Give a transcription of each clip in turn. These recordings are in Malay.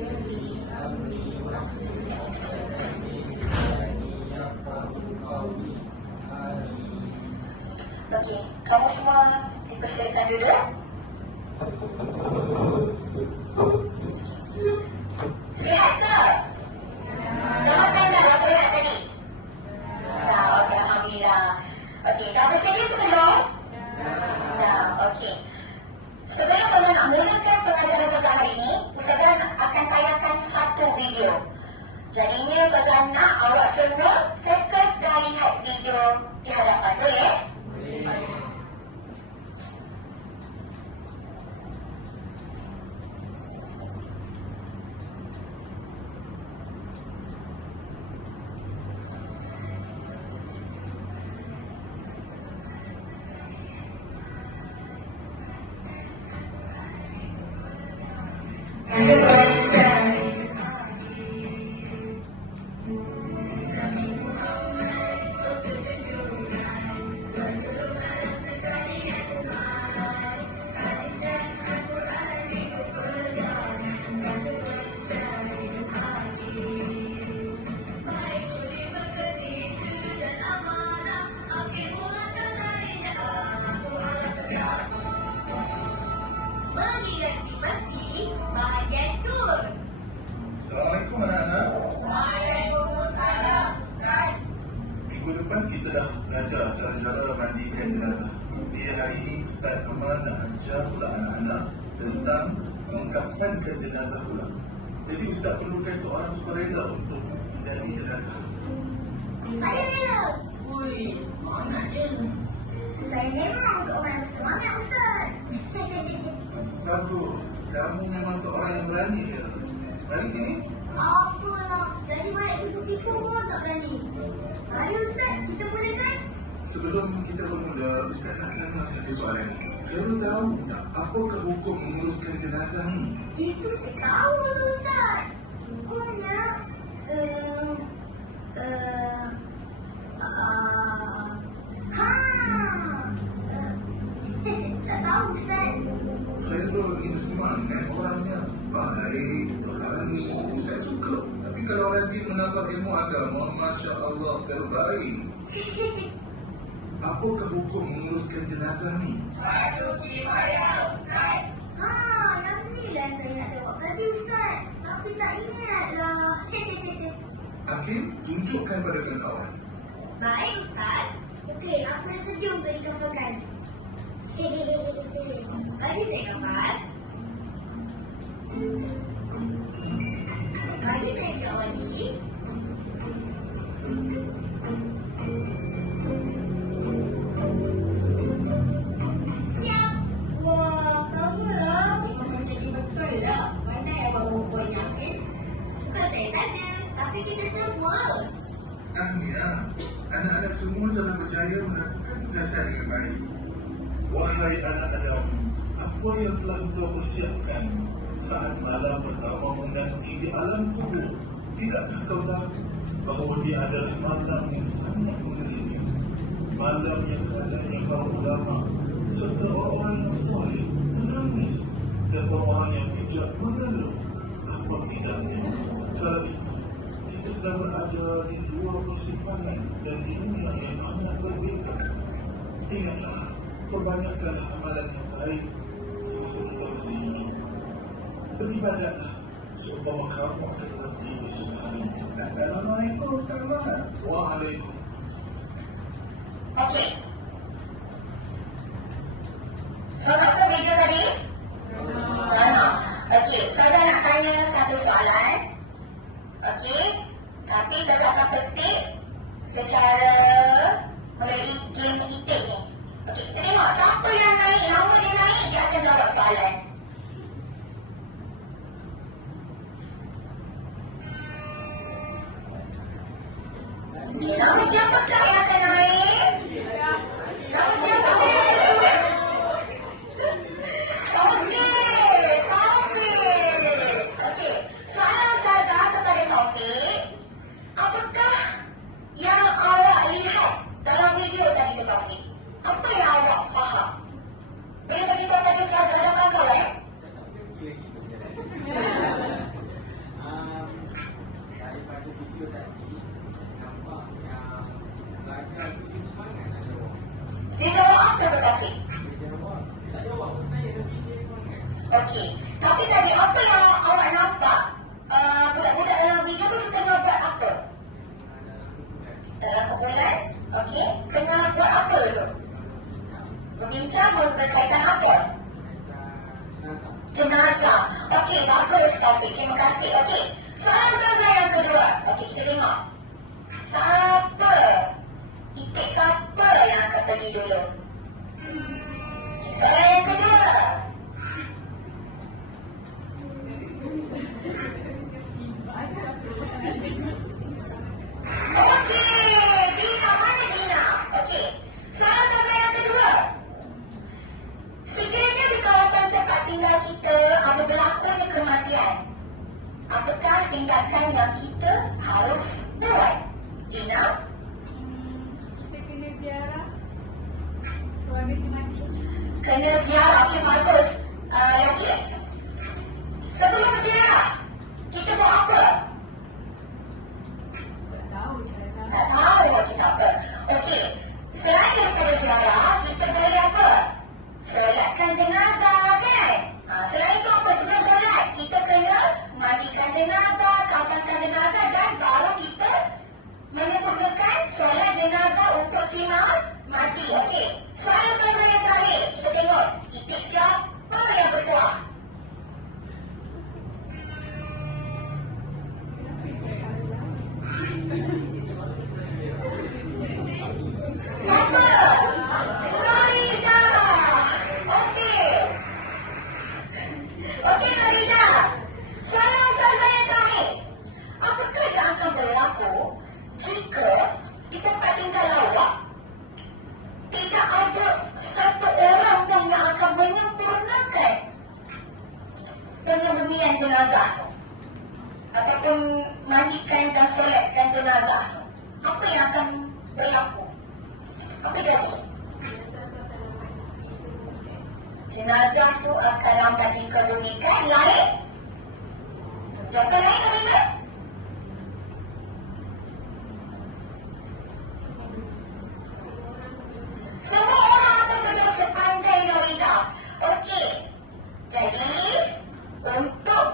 ويسر لي أمري واحلل عقدة من لساني يفقهوا قولي. آمين. Okey, kamu semua dipersilakan duduk. Sihat ke? Dah makan dah apa yang tadi? Dah, okey, alhamdulillah. Okey, dah bersedia ke belum? Dah, okey. Sebelum saya nak mulakan pengajaran Ustazah hari ini, Ustazah akan tayangkan satu video. Jadinya Ustazah nak awak semua fokus dan lihat video di hadapan, boleh? Assalamualaikum anak-anak. Waalaikumsalam. Minggu lepas kita dah belajar cara-cara mandikan jenazah. Di hari ini Ustaz Amal nak ajar pula anak-anak tentang mengkafankan jenazah pula. Jadi Ustaz perlukan seorang sukarela untuk menjadi jenazah. Saya rela. Ui, semangatnya. Saya memang seorang yang semangat, Ustaz. Bagus, kamu memang seorang yang berani ya. Mari sini. Apalah, jadi baik tipu-tipu pun tak berani. Mari Ustaz, kita mulakan. Sebelum kita bermula, Ustaz nak tanya satu soalan ni. Kamu tahu tak apakah hukum menguruskan jenazah ni? Itu saya tahu tu, Ustaz. Hukumnya, tak tahu, Ustaz. Khairul Insman kan orangnya baik, berani, saya suka. Tapi kalau rajin menambah ilmu agama, Masya Allah, terbaik. Apakah hukum menguruskan jenazah ni? Fardu kifayah, Ustaz. Yang ni lah saya nak jawab tadi, Ustaz. Tapi tak ingat lah. Hakim, tunjukkan pada kawan. Baik, Ustaz. Okey, aku dah sedia untuk dikafankan. Bagi saya kafan. Bagi saya jawadi. Siap. Wah, sama lah. Memang jadi betul lah. Mana yang baru rupanya, bukan saya saja, tapi kita semua. Tahniah, anak-anak semua telah berjaya melakukan tugasan dengan baik. Wahai anak Adam, apa yang telah engkau persiapkan saat malam pertama mengganti di alam kubur? Tidakkah kau tahu bahawa dia adalah malam yang sangat mengerikan? Malam yang keadaannya para ulama serta orang-orang yang soleh menangis dan orang yang bijak mengeluh. Apa tidaknya kala itu kita sedang berada di dua persimpangan dan di dunia yang amat berbeza. Ingatlah, perbanyakkanlah amalan yang baik semasa kita masih hidup. Beribadatlah seumpama kamu akan mati esok hari. Assalamualaikum warahmatullahi wabarakatuh. Waalaikumsalam. Okey. Seronok ke video tadi? Seronok. Okey, saya nak tanya satu soalan. Okey, tapi saya akan petik secara melalui game itik ni. Okey, kita tengok siapa yang naik, nama dia naik, dia akan jawab soalan. Okey, nama siapakah yang akan naik? Nama siapakah yang akan turun? Okey, Taufik. Okey, soalan Ustazah kepada Taufik. Apakah yang awak lihat dalam video tadi tu, Taufik? Apa yang awak faham? Boleh bagi tahu tadi Ustazah ada kau Okey, bagus Taufik. Terima kasih. Okey, soalan Ustazah yang kedua. Okey, kita tengok. Siapa? Itik siapa yang akan pergi dulu? Okey, soalan yang kedua. Okey, Dina, mana Dina? Okey, soalan Ustazah yang kedua. Sekiranya di kawasan tempat tinggal kita ada berlakunya kematian, apakah tindakan yang kita harus buat? Dina? Kita kena ziarah keluarga si mati. Kena ziarah. Okey, bagus. Lagi? Sebelum ziarah, kita buat apa? Tak tahu cara. Tak tahu kita apa. Okey, selain daripada ziarah, kita boleh apa? Solatkan jenazah, kan? Selain itu apa? Sebelum solat, kita kena mandikan jenazah, kafankan jenazah dan baru kita menyempurnakan solat jenazah untuk si mati. Okey, soalan-soalan yang terakhir, kita tengok itik siapa yang bertuah? Siapa? Norida. Okey. Okey, Norida. Soalan-soalan yang terakhir. Apakah yang akan berlaku jika di tempat tinggal awak tidak ada satu orang pun yang akan menyempurnakan pengebumian jenazah tu? Ataupun mandikan dan solatkan jenazah tu? Apa yang akan berlaku? Apa jadi? Jenazah tu akan lambat dikebumikan. Lain? Jawapan lain ada tak? Semua orang akan berdosa pandai Norida. Okey. Jadi, untuk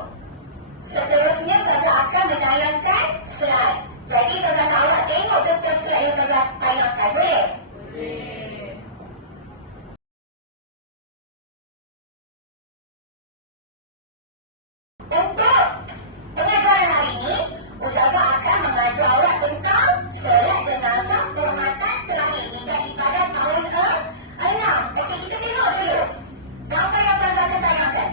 seterusnya Ustazah akan menayangkan slide. Jadi Ustazah nak awak tengok betul slide yang Ustazah tayangkan. Boleh? Boleh. Untuk pengajaran hari ini, Ustazah akan mengajar awak tentang solat jenazah penghormatan terakhir hingga ibadat tahun ke-6. Okey, kita tengok dulu gambar yang Ustazah akan tayangkan.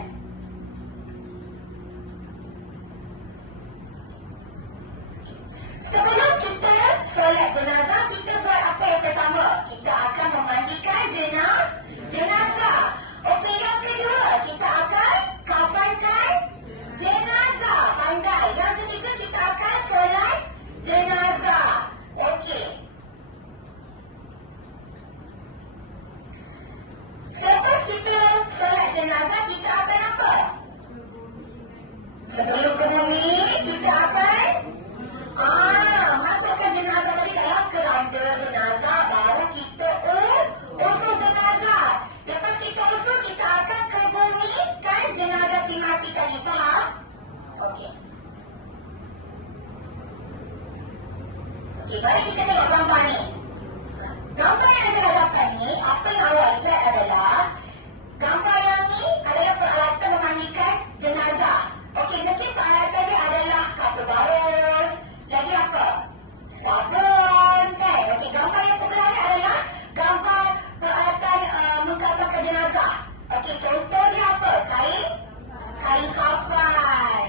Sebelum kita solat jenazah, kita buat apa yang pertama? Kita akan memandikan jenazah. Okey, yang kedua, kita akan kafankan jenazah. Pandai. Yang ketiga, kita akan solat jenazah. Okey. Selepas kita solat jenazah, kita akan apa? Sebelum ke bumi, kita akan masukkan jenazah tadi dalam keranda jenazah. Baru kita usul jenazah. Lepas kita usul, kita akan kebumikan jenazah si mati tadi. Faham? Okey. Okey, mari kita tengok gambar ni. Gambar yang ada hadapan ni, apa yang awak lihat adalah gambar yang ni adalah peralatan memandikan jenazah. Okey, mungkin peralatan dia adalah kapur barus, lagi apa? Sabun, kan? Okey, gambar yang sebelah ni adalah gambar peralatan mengkafankan jenazah. Okey, contoh dia apa? Kain kafan.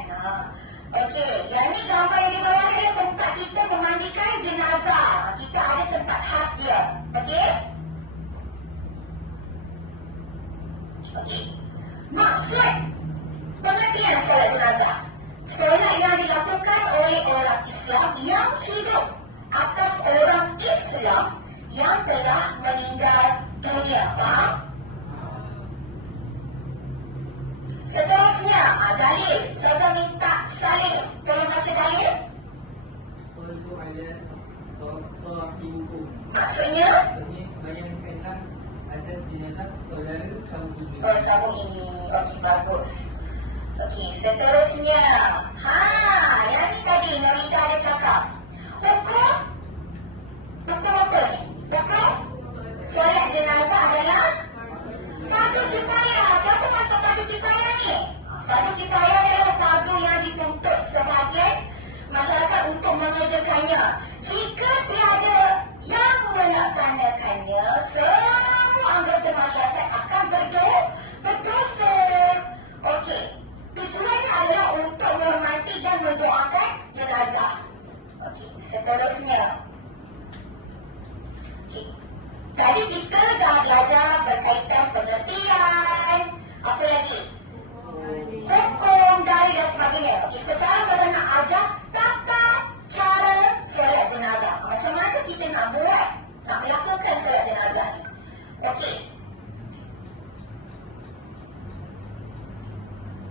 Okey, yang ni gambar yang di bawah ni adalah tempat kita memandikan jenazah. Kita ada tempat khas dia. Okey? Okey. Maksud pengertian solat jenazah. Solat yang dilakukan oleh orang Islam yang hidup atas orang Islam yang telah meninggal dunia. Faham? Seterusnya, dalil. Saya minta Salim. Tolong baca dalil. Sallu ala sahibikum. Maksudnya, Maksudnya bayangkanlah atas jenazah saudara kamu ini. kamu ini. Okey, bagus. Okey, seterusnya. Yang ni tadi Norida ada cakap. Hukum apa ni? Hukum solat jenazah adalah fardu kifayah. Kenapa masuk fardu kifayah ni? Fardu kifayah adalah seterusnya. Okey. Tadi kita dah belajar berkaitan pengertian. Apa lagi? Hukum, dalil dan sebagainya. Okey, sekarang saya nak ajar tata cara solat jenazah. Macam mana kita nak buat, nak melakukan solat jenazah ni. Okey.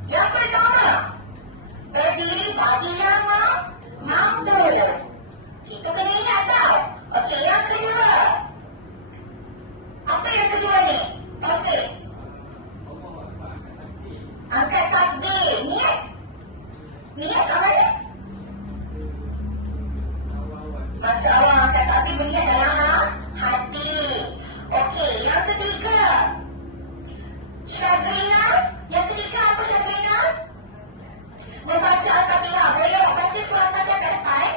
Yang pertama, berdiri bagi yang mampu. Kita kena ingat tau. Okey, yang kedua. Apa yang kedua ni? Taufik. Angkat takbir. Niat? Niat kat mana? Masa awal angkat takbir berniat dalam hati. Okey, yang ketiga. Syazrina. Yang ketiga apa Syazrina? Membaca Al-Fatihah. Boleh awak baca surah Al-Fatihah kat depan?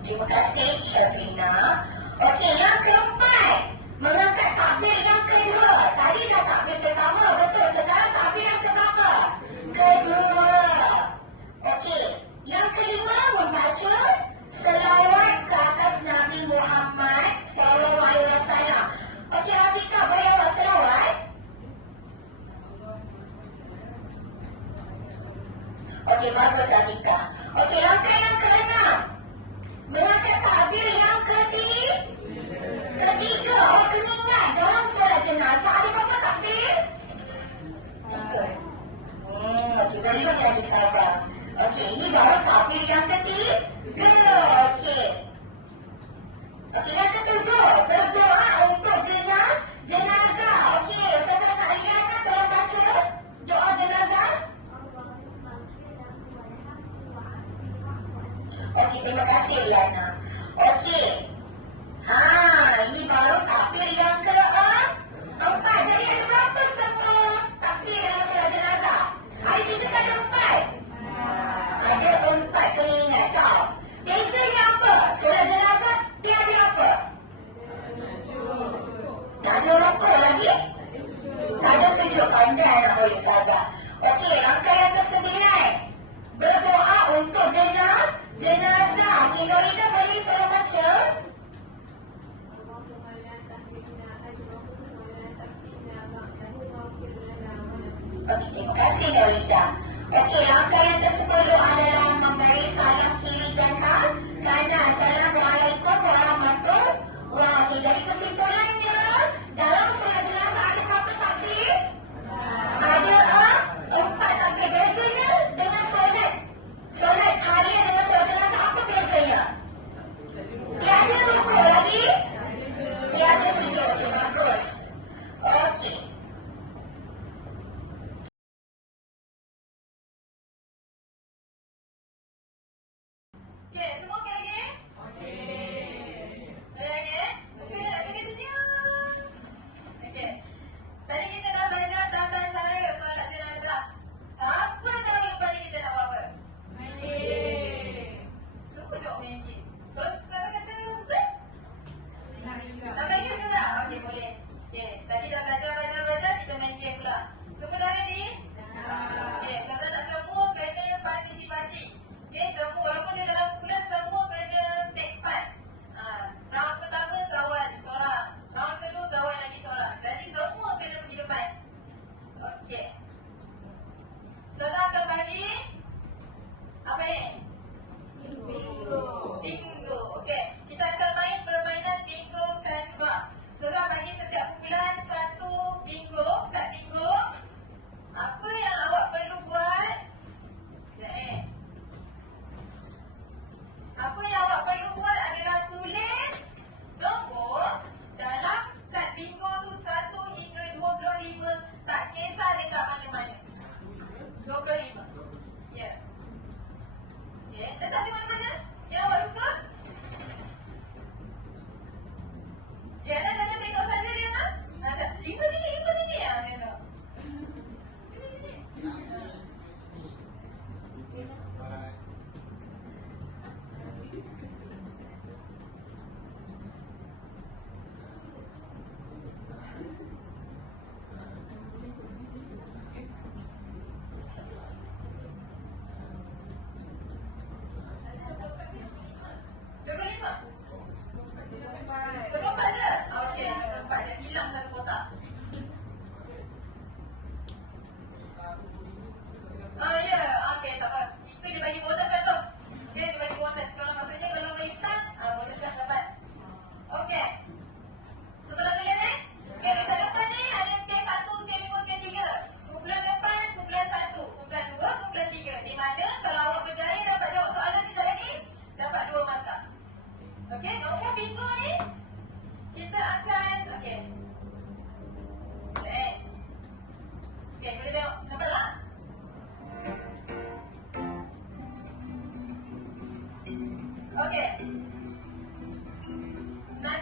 Terima kasih Syazrina. Okey, yang keempat, mengangkat takbir yang kedua. Tadi dah takbir pertama, betul. Sekarang takbir yang keberapa? Kedua. Okey, yang kelima, membaca selawat ke atas Nabi Muhammad SAW. Okey, Azika, boleh awak selawat? Okey, bagus Azika. Okey, langkah yang keenam. Mengangkat takbir yang ketiga. Awak kena ingat, dalam solat jenazah ada berapa takbir? 3. Okey, belum lagi sabar. Okey, ini baru takbir yang ketiga. Okey. Okey, yang ketujuh. Berdoa untuk jenazah. Okey, Ustazah nak lihat kan, tolong baca doa jenazah. Okey, terima kasih Liana. Okey. Ini baru takbir yang keempat. Jadi ada berapa semua takbir dalam solat jenazah? Ada 3 ke ada 4? Ada 4, kena ingat tau. Biasanya apa? Solat jenazah dia ada apa?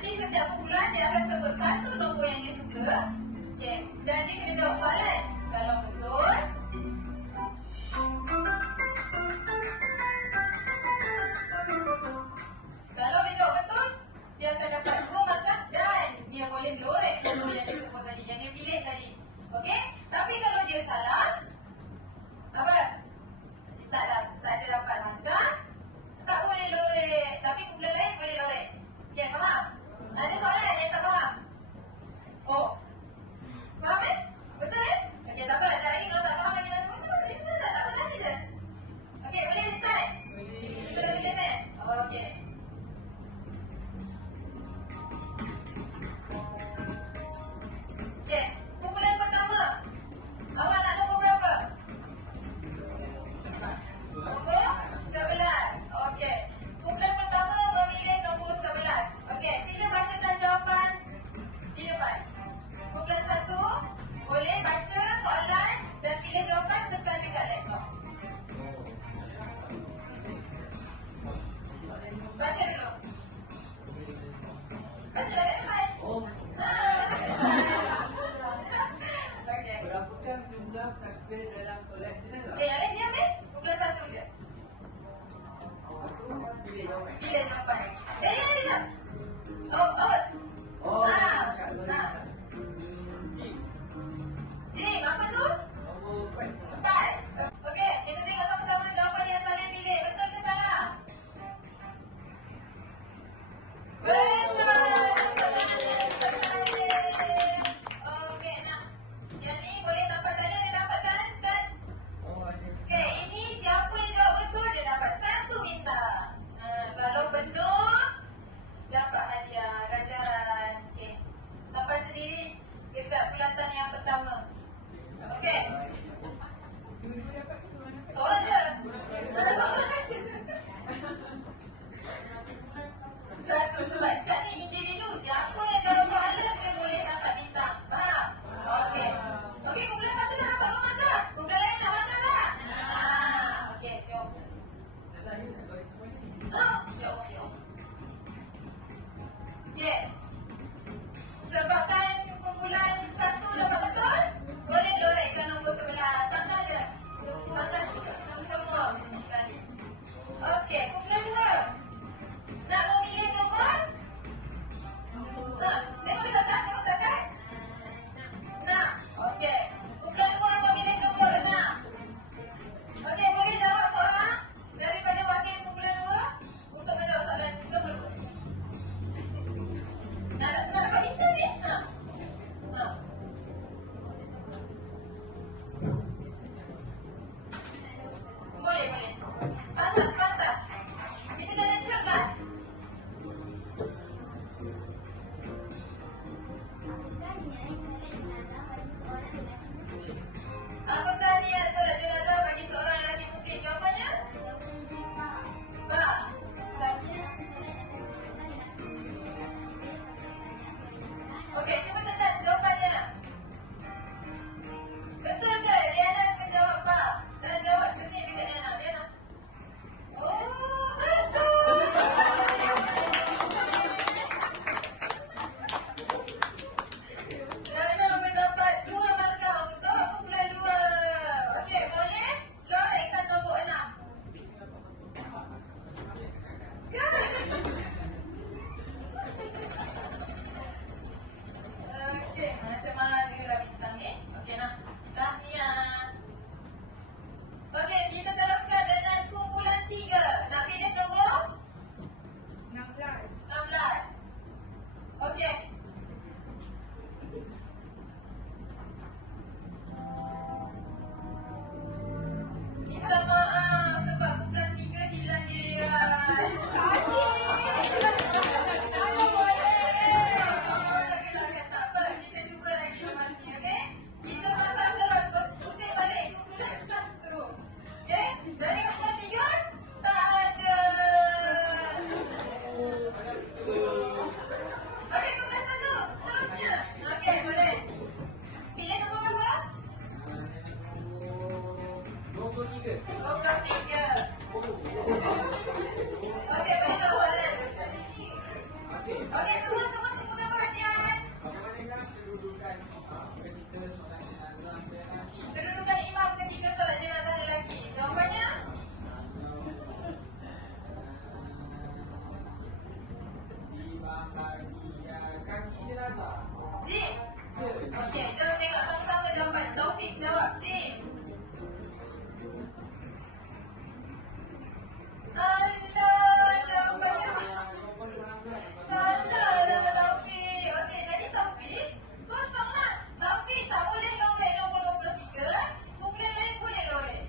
Nanti setiap kumpulan dia akan sebut satu nombor yang dia suka. Okey, dan dia kena jawab soalan. Kalau betul, kalau dia jawab betul, dia akan dapat 2 markah dan dia boleh lorek nombor yang dia sebut tadi, yang dia pilih tadi. Okey? Tapi kalau dia salah, apa? Tak ada dapat markah, tak boleh lorek. Tapi kumpulan lain boleh lorek. Okey, faham? Ada soalan yang tak faham? Oh. Faham Betul Okey, tak apa. Tak lagi kalau tak faham lagi nak macam mana? Ini tak apa tadi je. Okey, boleh start? Boleh. Sudah tulis Okey. Yes. Kumpulan pertama. Awak nak nombor berapa? Nombor 11. Okey. Kumpulan pertama memilih nombor 11. Okey, sila bacakan jawapan di depan. Kumpulan 1 boleh baca soalan dan pilih jawapan, tekan dekat laptop. Baca dulu. Baca dekat depan. Oh, Baca dekat depan. Okey. berapakah jumlah takbir dalam solat jenazah? Okey, yang lain diam Kumpulan 1 je. Aku pilih jawapan. Pilih jawapan. Ya. Oh. Oh, Nah. Jim. Jim, apa tu? Nombor 4. 4. Okey, kita tengok sama-sama jawapan yang Salim pilih. Betul ke salah? Betul. Okey, nah. Yang ni boleh dapat tadi ada dapatkan kan? Oh, ada. Okey, ini siapa yang jawab betul dia dapat 1 bintang. Kalau penuh dapat hadiah ganjaran. Okey. Sampai sendiri dekat bulatan yang pertama. Okey. Dua-dua dapat ke seorang? Seorang je. Seorang je. Satu sebab kat ni individu. Siapa yang jawab soalan dia boleh dapat bintang. Faham? Okey. Okey, kumpulan 1 dah dapat nombor tak? Kumpulan lain dah makan tak? Okey, jom. Jom. Okey. Sebabkan kumpulan 1 dapat betul, boleh lorekkan nombor 11. Tangkap je. Tangkap semua. Okey, kumpulan 2. Nak memilih nombor? Tengok dekat tak? Tengok tak kan? Nak. Okey. Kumpulan 2 memilih nombor 6. Okey, boleh jawab seorang daripada wakil kumpulan 2 untuk menjawab soalan nombor 2. Nak dapat bintang ni? Boleh. Pantas. Kita kena cergas. Apakah niat solat jenazah bagi seorang lelaki Muslim? Jawapannya? Tak. Okey, cuba tekan jawapannya. Betul ke? Liana akan jawab tak? Dan jawab jernih dekat Liana. Oh, betul. Liana mendapat 2 markah untuk kumpulan 2. Okey, boleh lorekkan nombor 6. Okey, macam mana lah bintang ni? Okey, nah. Tahniah. Okey, kita teruskan dengan kumpulan 3. Nak pilih nombor 16. 16. Okey. Minta maaf sebab kumpulan 3 hilang giliran. Tak apa, kita cuba lagi lepas ni, okey? Kita pasal Semua kumpulkan perhatian. Bagaimanakah kedudukan ketika solat jenazah lelaki? Kedudukan imam ketika solat jenazah lelaki. Jawapannya? Di bahagian kaki jenazah. Jim. Okey, jom tengok sama-sama jawapan. Taufik jawab Jim. Allah, jawapannya. Allah, Taufik. Okey, jadi Taufik, kosong lah. Taufik tak boleh lorek nombor 23. Kumpulan lain boleh lorek.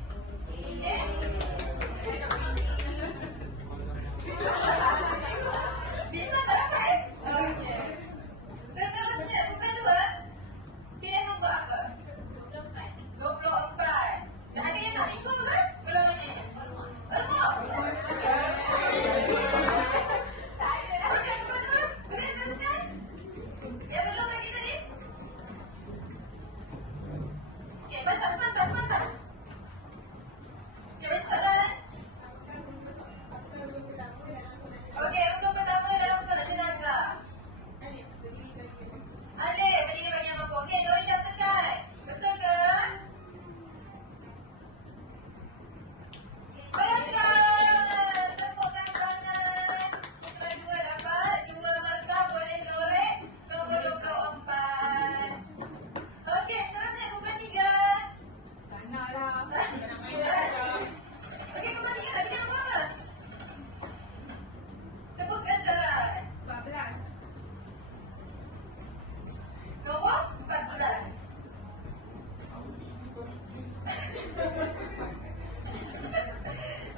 Okey? Bintang tak dapat? Okey. Seterusnya, kumpulan 2. Pilih nombor apa? 24. Dah ada yang nak ikut ke? Belum lagi. Bermos. Okey, nombor 2. Boleh teruskan? Yang belum lagi tadi? Okey, pantas. Okey, bagi soalan. Okey, untuk pertama dalam solat jenazah. Alif, berdiri bagi yang mampu. Okey, Dori dah tekan. Betul ke? Betul! Tepukkan tangan. Kumpulan 2 dapat 2 markah, boleh lorek nombor 24. Okey, seterusnya kumpulan 3. Tak nak lah. Okey, kumpulan 3 tak pilih nombor apa? Tepuskan jarak. 14. Nombor 14.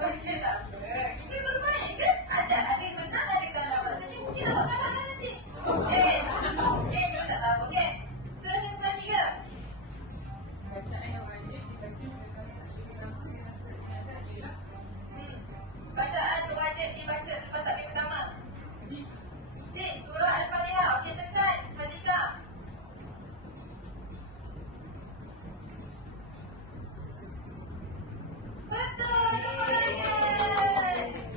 Okey, tak apa. Kita bermain ke? Ada yang menang, ada kalah. Maksudnya mungkin dapat kalah nanti. Okey, kita tak tahu. Okey, seterusnya kumpulan 3. Bacaan yang wajib dibaca selepas jenazah ialah Bacaan wajib dibaca selepas takbir pertama. Cik, surah Al-Fatihah. Okey, tekan. Hazika. Betul, nombor lagi.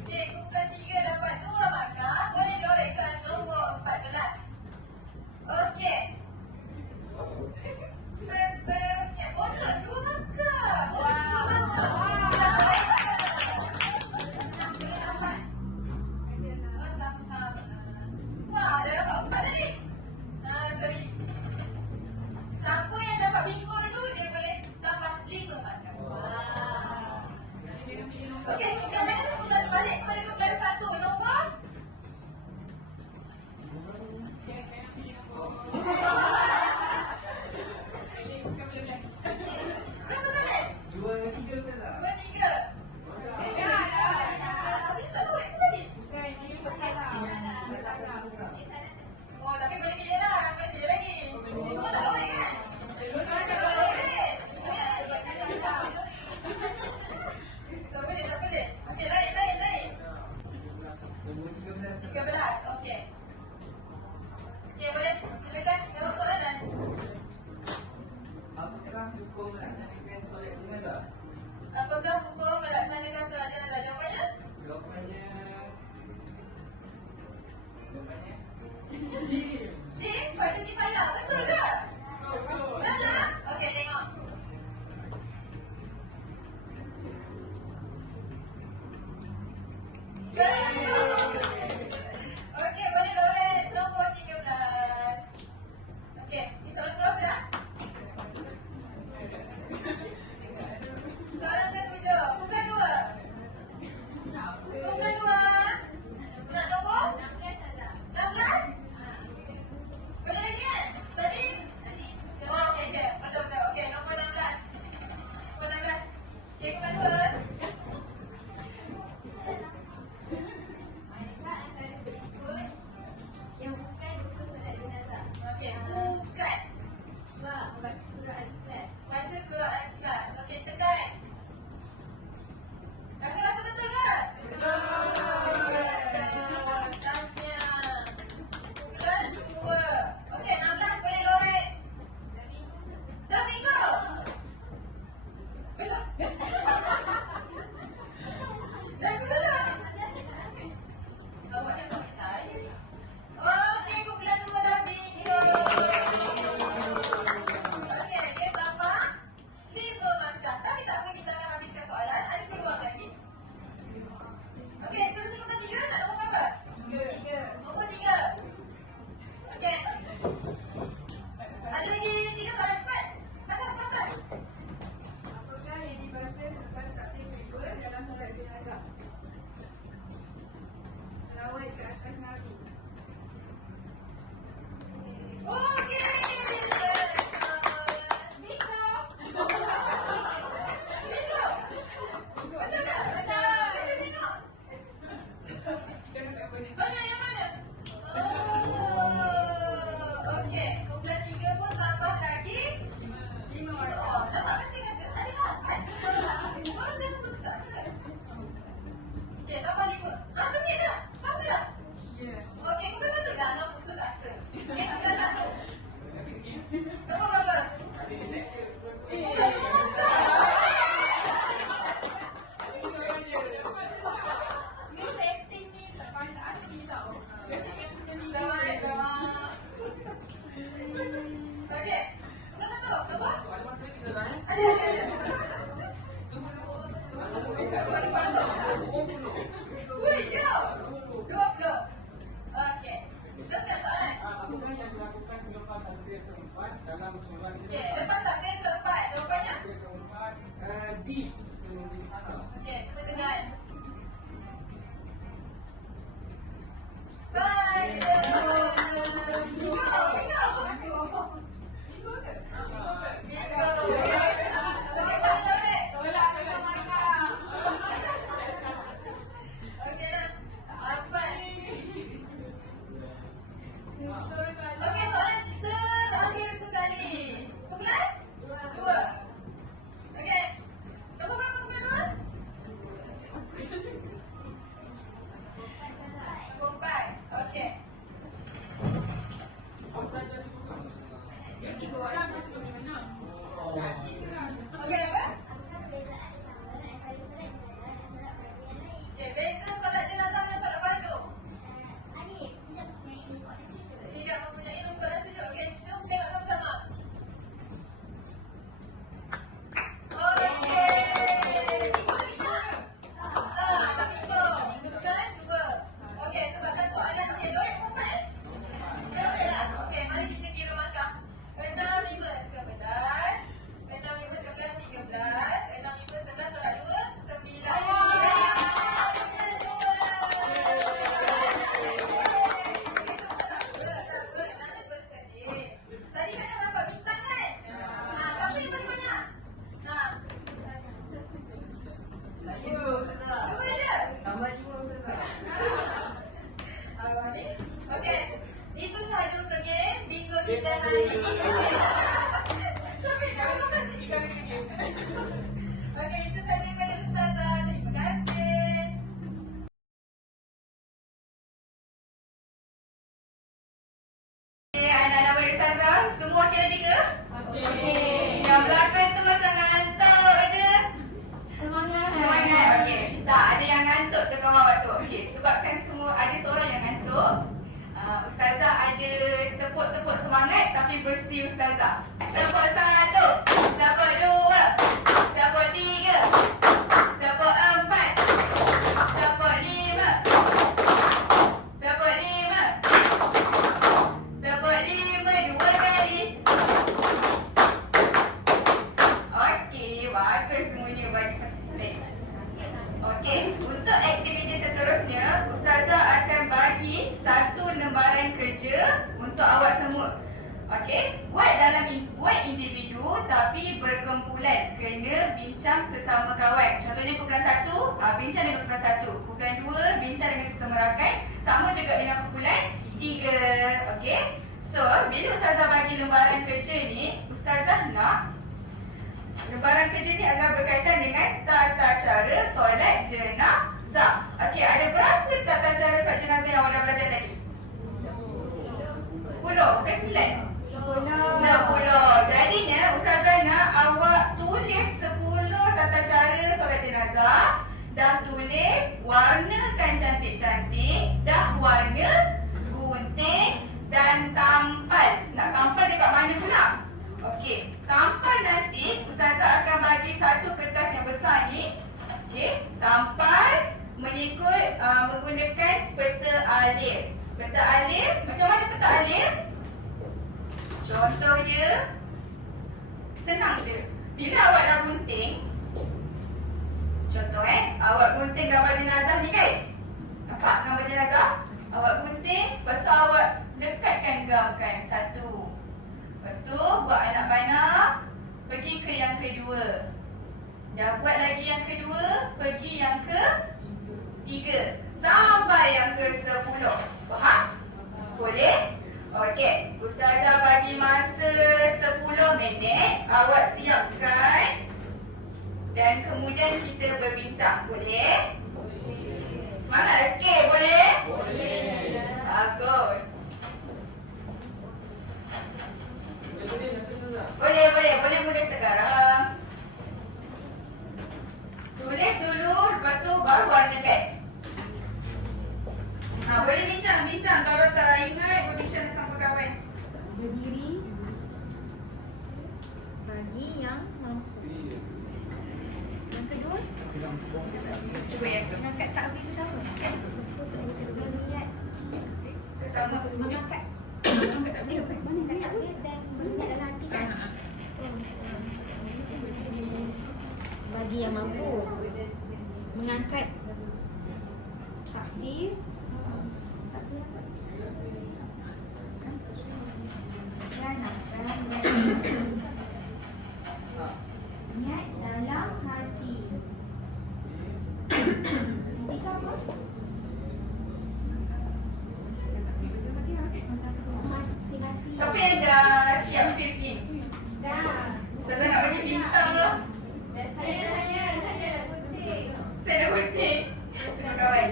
Cik, kumpulan 3 dapat 2 markah. Boleh diorangkan nombor 14. Okey. Seterusnya, bonus 2 markah. Bonus 2 markah. Sama-sama. Wah, dah dapat 4 tadi. Seri. Siapa yang dapat bingo dulu, dia boleh tambah 5 markah. Okey, kita balik kepada kumpulan 1. Nombor? Berapa Saleh? 2 dan 3 salah. 2, 3. Asyik tak lorek ke tadi? bukan ini salah. Oh, tapi boleh pilih lah. Boleh pilih lagi. Semua tak lorek kan? Tak lorek. Tak boleh. Okey, lain. Nombor 13. 13, okey. Okey, boleh. Silakan jawab soalan. Apakah hukum melaksanakan solat jenazah? Apakah hukum melaksanakan solat jenazah? Jawapannya? Jawapannya Jim, pada kifayah. Betul ke? Salah? Okey, tengok. Okey, boleh lorek nombor 13. Okey, ni soalan berapa dah? Soalan ke-7. Kumpulan 2. Kumpulan 2. Nak nombor? 16? Okey, soalan terakhir sekali. Kumpulan? 2. Okey. Nombor berapa kumpulan 2? Nombor 4. Okey. Okey, apa? Okey, beza solat jenazah dan solat fardu. Tidak mempunyai rukun dan sujud. Okey, jom tengok sama-sama. Okey. Ikut lagi tak? Tak ikut. Bukan 2. Okey, sebabkan soalan. Okey, 2004. Dah okey lah. Okey, mari kita kira markah. 6, 5, 11. 6, 5, 11, 13. 6, 5, 11, tolak 2, 9. Tadi kan dah dapat bintang kan? Siapa yang paling banyak? Saya Ustazah. Dua je? Tambah 5 Ustazah. Abang ni? Okey. Itu sahaja untuk game bingo kita hari ini. Sampai kau kembali. Okey, itu sahaja daripada Ustazah. Terima kasih. Okey, anak-anak murid Ustazah, semua okey lagi ke? Okey. Yang belakang tu macam ngantuk aje. Semangat, okey. Tak, ada yang ngantuk tu kawan awak tu. Okey, sebabkan semua ada seorang yang ngantuk. Ustazah ada tepuk-tepuk semangat tapi bersih Ustazah. Tepuk 1, tepuk 2, tepuk 3, tepuk 4, tepuk 5, tepuk 5, tepuk 5 2 kali. Okey, bagus semuanya bagi participate. Okey, untuk aktiviti seterusnya, Ustazah akan bagi satu lembaran kerja untuk awak semua. Okey, buat individu tapi berkumpulan. Kena bincang sesama kawan. Contohnya kumpulan 1, bincang dengan kumpulan 1. Kumpulan 2, bincang dengan sesama rakan. Sama juga dengan kumpulan 3. Okey. So, bila Ustazah bagi lembaran kerja ni, Ustazah nak lembaran kerja ni adalah berkaitan dengan tata cara solat jenazah. Okey, ada berapa tata cara solat jenazah yang awak dah belajar tadi? 10, bukan 9? 10. Jadinya Ustazah nak awak tulis 10 tata cara solat jenazah. Dah tulis, warnakan cantik-cantik. Dah warna gunting dan tampal. Nak tampal dekat mana pula? Okey, tampal nanti Ustazah akan bagi satu kertas yang besar ni. Okey, tampal mengikut menggunakan peta alir. Peta alir, macam mana peta alir? Contoh dia senang je. Bila awak dah gunting, contoh awak gunting gambar jenazah ni kan? Nampak gambar jenazah? Awak gunting, lepas tu awak lekatkan gamkan satu. Lepas tu buat anak panah, pergi ke yang kedua. Dah buat lagi yang kedua, pergi yang ketiga. Sampai yang ke-10. Faham? Boleh? Okey, Ustazah bagi masa 10 minit. Awak siapkan. Dan kemudian kita berbincang. Boleh? Semangat sikit, boleh? Boleh. Bagus. Boleh mula sekarang. Tulis dulu, lepas tu baru warnakan. Boleh bincang. Kalau tak ingat, berbincang sama kawan. Berdiri bagi yang mampu. Yang kedua, Cuba yang tu. mengangkat takbir pertama. Berniat Sama. mengangkat takbir dan berniat dalam hati kan. Bagi yang mampu mengangkat takbir. Niat dalam hati. Nanti apa? Siapa yang dah siap fill in? Dah. Ustazah nak bagi bintang lah. Saya dah gunting. Saya dah gunting. Terima kawan.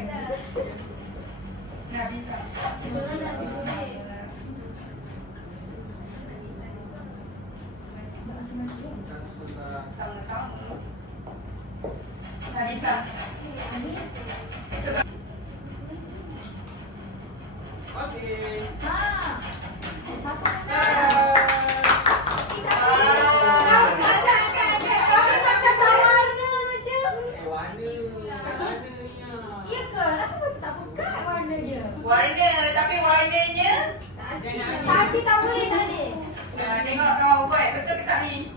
Nah, bintang. Sebelum nak gunting. Sama-sama. Nah, bintang. Sebab Okey. Warna, tapi warnanya tengok kau buat betul ke tak ni?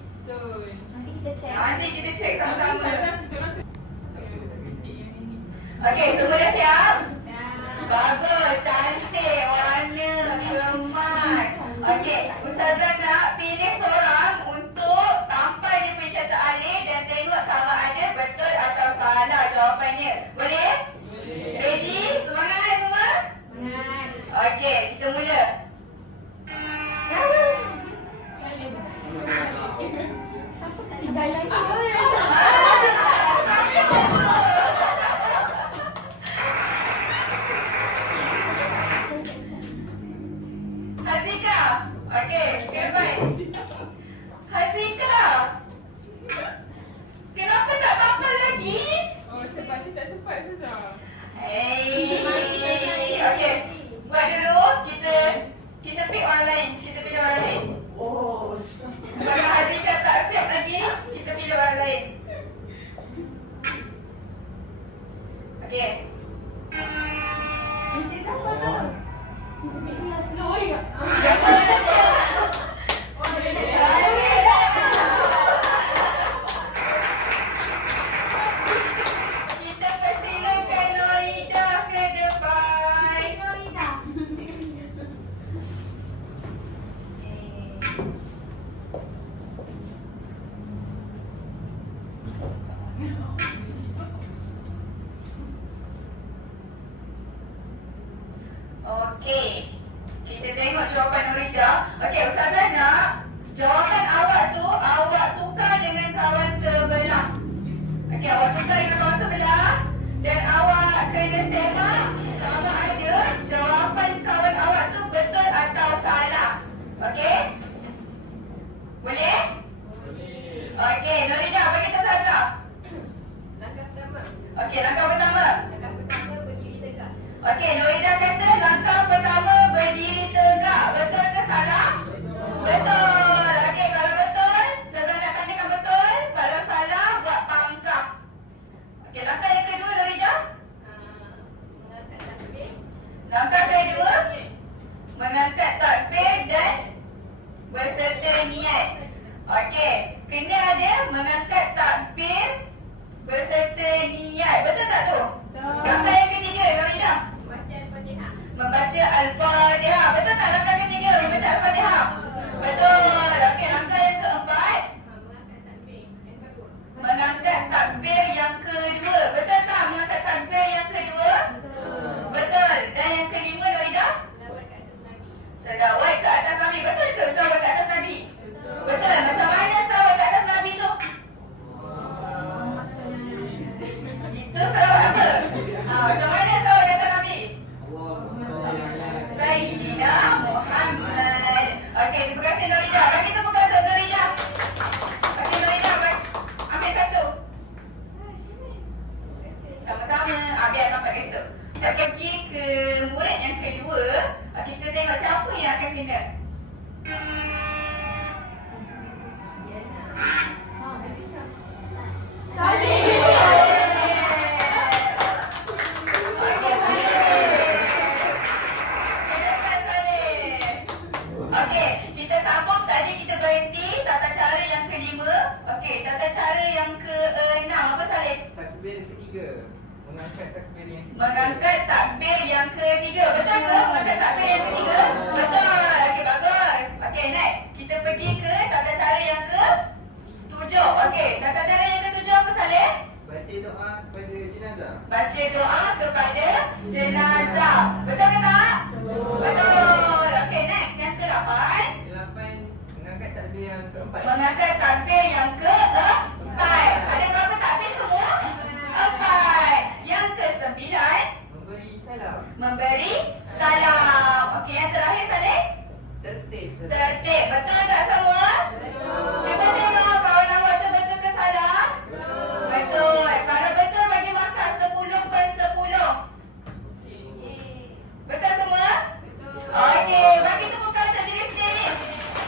Nanti kita cek sama-sama. Okey, semua dah siap? Bagus, cantik, warna, kemas. Okey, Ustazah nak pilih seorang untuk tampal dia punya cerita alih dan tengok sama ada betul atau salah jawapannya. Boleh? Boleh. Ready? Semangat semua? Okey, kita mula. Siapa tak tinggal lagi? Hazika. Okey, ke depan. Hazika. Kenapa tak tampal lagi? Oh, sebab saya tak sempat Ustazah. Okey. Buat dulu, kita pick orang lain. Kita pilih orang lain. Oh. Sebab Hazika tak siap lagi, kita pilih orang lain. Okey. Ini siapa tu? Ini yang slow ya. Siapa lagi? Kita persilakan Norida ke depan. Okey. Kita tengok jawapan Norida. Okey, Ustazah nak jawapan awak tu awak tukar dengan kawan sebelah. Okey, awak tukar dengan kawan sebelah dan awak kena semak sama ada jawapan kawan awak tu betul atau salah. Okey? Boleh? Boleh. Okey, Norida bagi tahu Ustazah. Langkah pertama. Okey, langkah pertama. Berdiri tegak. Okey, Norida kata langkah pertama berdiri tegak. Betul ke salah? Betul. Okey, kalau betul, Ustazah nak tandakan betul. Kalau salah, buat pangkah. Okey, langkah yang kedua, Norida. Mengangkat takbir. Langkah kedua, mengangkat takbir dan berserta niat. Okey, kena ada mengangkat takbir berserta niat. Betul tak tu? Betul. Langkah yang ketiga, Norida. Baca Al-Fatihah. Membaca Al-Fatihah. Betul tak langkah ketiga? Membaca Al-Fatihah. Betul. Okey, langkah yang keempat. Mengangkat takbir. Yang kedua. Mengangkat takbir yang kedua. Betul tak mengangkat takbir yang kedua? Betul. Dan yang kelima, Norida? Selawat ke atas Nabi. Selawat ke atas Nabi. Betul ke selawat ke atas Nabi? Betul. Macam mana selawat ke atas Nabi tu? Itu selawat apa? Macam mana selawat ke atas Nabi? Sayyidina Muhammad. Okey, terima kasih Norida. Bagi tepuk tangan untuk Norida. Okey Norida, ambil satu. Sama-sama. Biar nampak kat situ. Kita pergi ke murid yang kedua. Kita tengok siapa yang akan kena. Okey, kita sambung. Tadi kita berhenti tata cara yang kelima. Okey, tata cara yang keenam. Apa Saleh? Takbir ketiga. Mengangkat takbir yang ketiga. Mengangkat takbir yang ketiga. Betul ke mengangkat takbir yang ketiga? Betul. Okey, bagus. Okey, next. Kita pergi ke tata cara yang ke-7. Okey, tata cara yang ke-7 apa Saleh? Baca doa kepada jenazah. Baca doa kepada jenazah. Betul ke tak? Betul. Okey, next. Yang ke-8. Takbir yang keempat. Mengangkat takbir yang keempat. Ada berapa takbir semua? 4. Yang ke-9, Memberi salam. memberi salam. Okey, yang terakhir Saleh? Tertib. Tertib. Betul tak semua? Cuba tengok kawan awak tu betul ke salah? Betul. Kalau betul bagi markah 10/10. Betul semua? Okey, bagi tepukan untuk diri sendiri.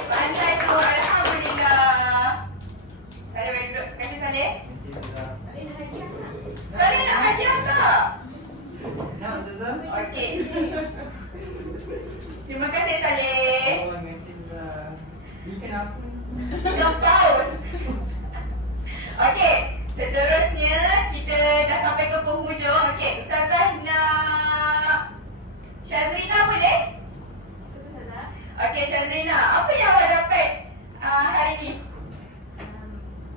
Pandai tu, alhamdulillah. Saleh boleh duduk. Kasih Saleh. Terima kasih Ustazah. Saleh nak hadiah tak? Nak Ustazah? Okey. Terima kasih Saleh. Oh, terima kasih Ustazah. Ni kenapa? Kepaus. Okey, seterusnya kita dah sampai ke penghujung. Okey, Ustazah nak Syazrina boleh? Okey, Syazrina, apa yang awak dapat hari ni?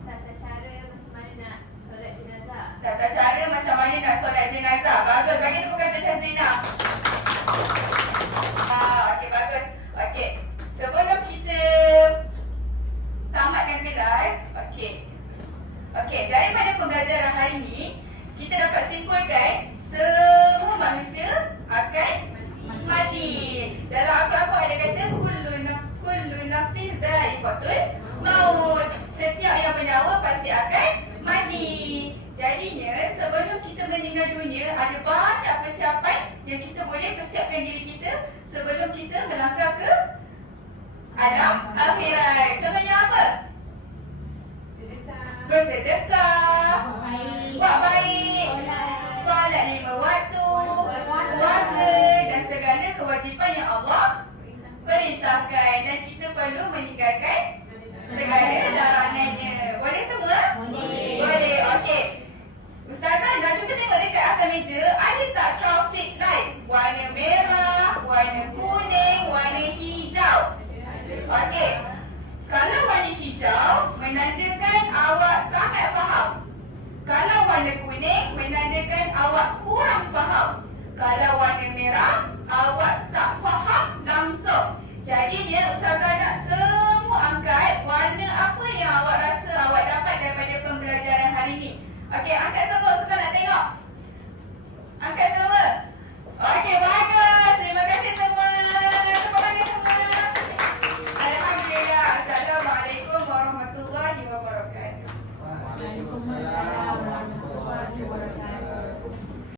Tata cara macam mana nak solat jenazah. Tata cara macam mana nak solat jenazah. Bagus, bagi tepukan untuk Syazrina. Okey, bagus. Okey, sebelum kita tamatkan kelas, okey, daripada pembelajaran hari ini, kita dapat simpulkan semua manusia akan mati. Dalam Al-Quran ada kata kullu nafsin dha'iqatul maut. Setiap yang bernyawa pasti akan mati. Jadinya sebelum kita meninggal dunia, ada banyak persiapan yang kita boleh persiapkan diri kita sebelum kita melangkah ke alam akhirat. Contohnya apa? Bersedekah, buat baik, solat 5 waktu, puasa dan segala kewajipan yang Allah perintahkan. Dan kita perlu meninggalkan segala larangannya. Boleh semua? Boleh. Okey. Ustazah, nak cuba tengok dekat atas meja, ada tak traffic light warna